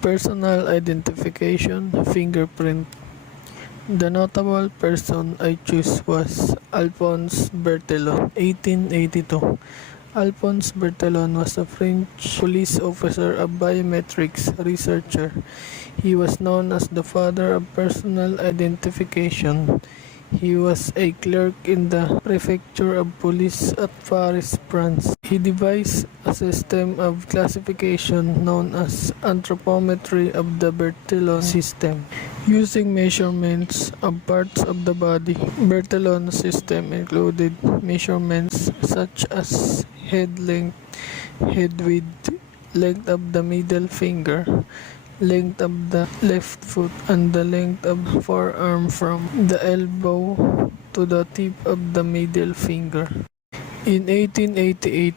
Personal identification, fingerprint. The notable person I chose was Alphonse Berthelon, 1882. Alphonse Berthelon was a French police officer, a biometrics researcher. He was known as the father of personal identification. He was a clerk in the prefecture of police at Paris, France. He devised a system of classification known as anthropometry of the Berthelon system. Using measurements of parts of the body, Berthelon's system included measurements such as head length, head width, length of the middle finger, length of the left foot, and the length of forearm from the elbow to the tip of the middle finger. In 1888,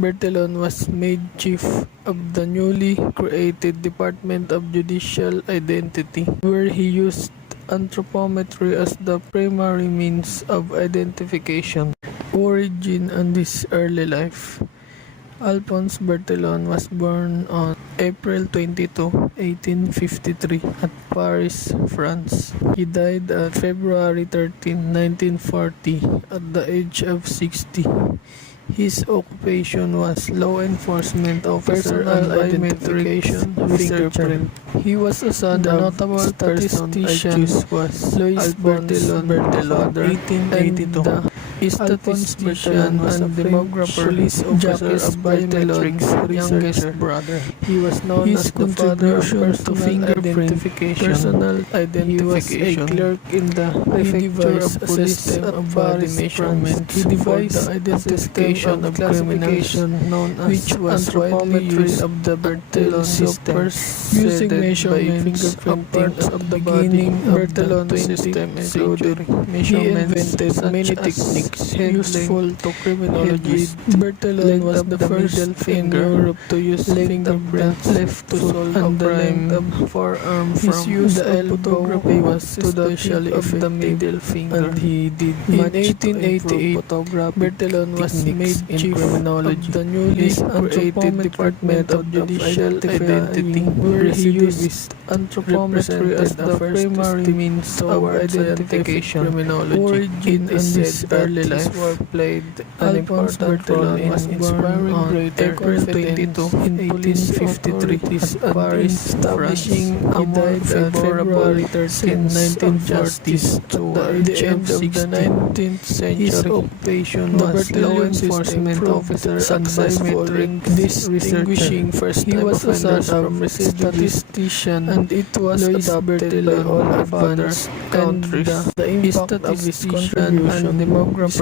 Berthelon was made chief of the newly created Department of Judicial Identity, where he used anthropometry as the primary means of identification. Origin and his early life. Alphonse Berthelon was born on April 22, 1853 at Paris, France. He died on February 13, 1940 at the age of 60. His occupation was law enforcement officer and identification researcher. He was a son of notable statistician was Louis Berthelon, father, 1882. Statistician and demographer, police officer of biometrics youngest brother. He was known as the father of personal identification. He was a clerk in the prefecture of police at body measurement. He devised the identification of criminals, known as which was anthropometry of the Berthelon system. Using measurements of parts of the body, Berthelon system included measurements many techniques useful to criminologists. Berthelon was the first in Europe to use fingerprints left to solve a crime. The forearm from the elbow was especially of the middle finger, and he did much in 1888. Berthelon was made chief of the newly created Department of Judicial Identity, where he used anthropometry as the primary means of identification. Origin and his early life were played an important role in inspiring greater confidence in police authorities at Paris, establishing a more favorable in 1940s toward the end of the 19th century. His occupation was law enforcement officer successful in distinguishing first-time offenders from statistician, and it was adopted by all advanced countries. The impact of his contribution and demographer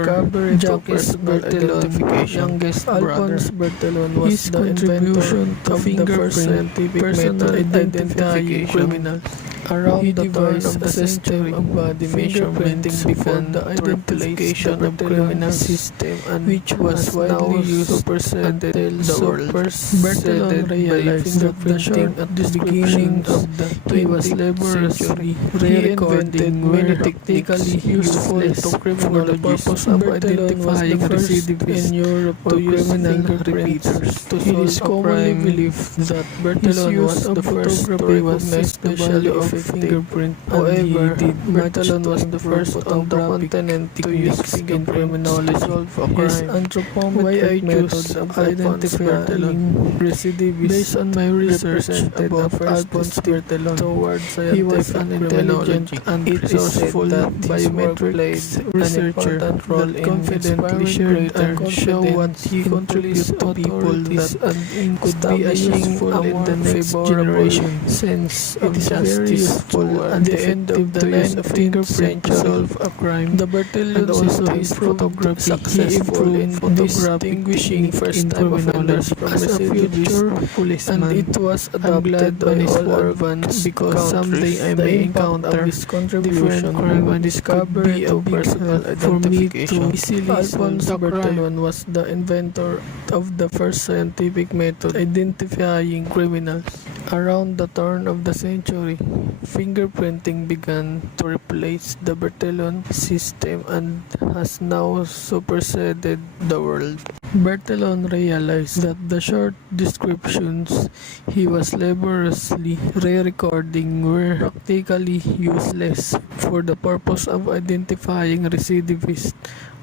Julius Berthelon, youngest Alphonse Berthelon was his the contribution to fingerprint personal identifying criminals. Around the turn of the century, body fingerprinting began the identification of criminal system, and which was widely used to presented the world. Berthelon realized that fingerprinting at the beginning of the 20th century, he invented many technically useful to criminologists of identifying recidivists in Europe to use fingerprints to solve a crime. Believed that Berthelon was the first to recognize the value of fingerprint. However, Berthelon was the first on the continent to use fingerprint in criminology to solve a crime. His anthropometric methods of identifying recidivists based on my research about Alphonse Berthelon towards scientific he was an intelligent and resourceful biometrics researcher that confidently shared and showed what he contributed to people that could be a useful in the next generation. Since it is very useful at the end of the 19th century to solve a crime. The Berthelon system is photography. He improved distinguishing first-time offenders from as a future policeman, and it was adopted by all advanced because someday I may encounter different crime and discovery of personal identification. Alphonse Berthelon was the inventor of the first scientific method identifying criminals. Around the turn of the century, fingerprinting began to replace the Bertillon system and has now superseded the world. Bertillon realized that the short descriptions he was laboriously re-recording were practically useless for the purpose of identifying recidivists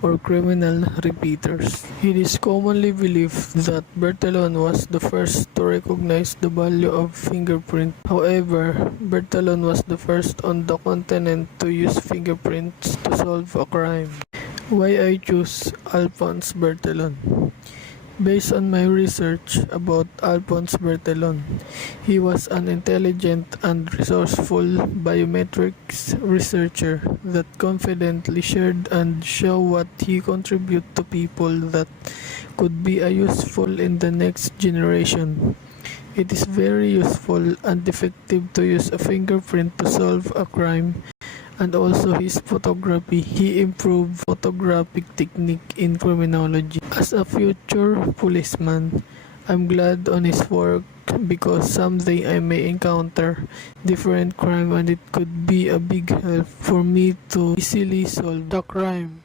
or criminal repeaters. It is commonly believed that Bertillon was the first to recognize the value of fingerprint. However, Bertillon was the first on the continent to use fingerprints to solve a crime. Why I choose Alphonse Bertillon? Based on my research about Alphonse Bertillon, he was an intelligent and resourceful biometrics researcher that confidently shared and showed what he contributed to people that could be useful in the next generation. It is very useful and effective to use a fingerprint to solve a crime, and also his photography. He improved photographic technique in criminology. As a future policeman, I'm glad on his work because someday I may encounter different crime and it could be a big help for me to easily solve the crime.